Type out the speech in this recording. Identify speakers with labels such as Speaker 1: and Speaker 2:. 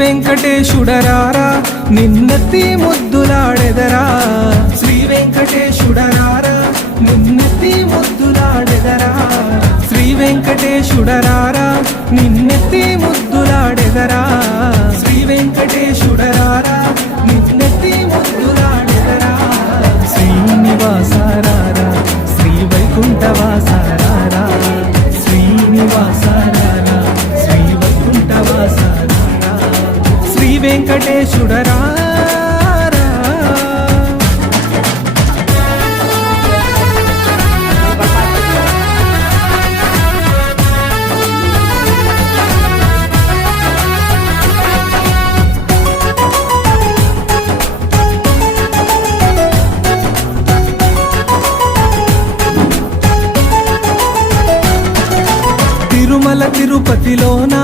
Speaker 1: వెంకటేశుడరారా నిన్నెత్తి ముద్దులాడెదరా. Shri వెంకటేశుడరారా నిన్నెత్తి ముద్దులాడెదరా. Shri వెంకటేశుడరారా నిన్నెత్తి ముద్దులాడెదరా. Shri వెంకటేశుడరారా నిన్నెత్తి ముద్దులాడెదరా. శ్రీనివాసారారా Shri వైకుంఠవాసారారా వెంకటేశుడరా Tirumala తిరుపతిలోన?